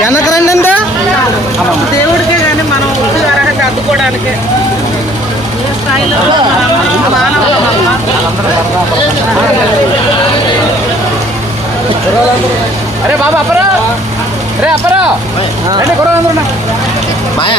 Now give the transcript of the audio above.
వెనకరండి అంతా దేవుడికే కానీ మనం అర్హత అద్దుకోవడానికి ఏ అరే బాబా అప్పరా. అరే అప్పరా. రండి మాయా?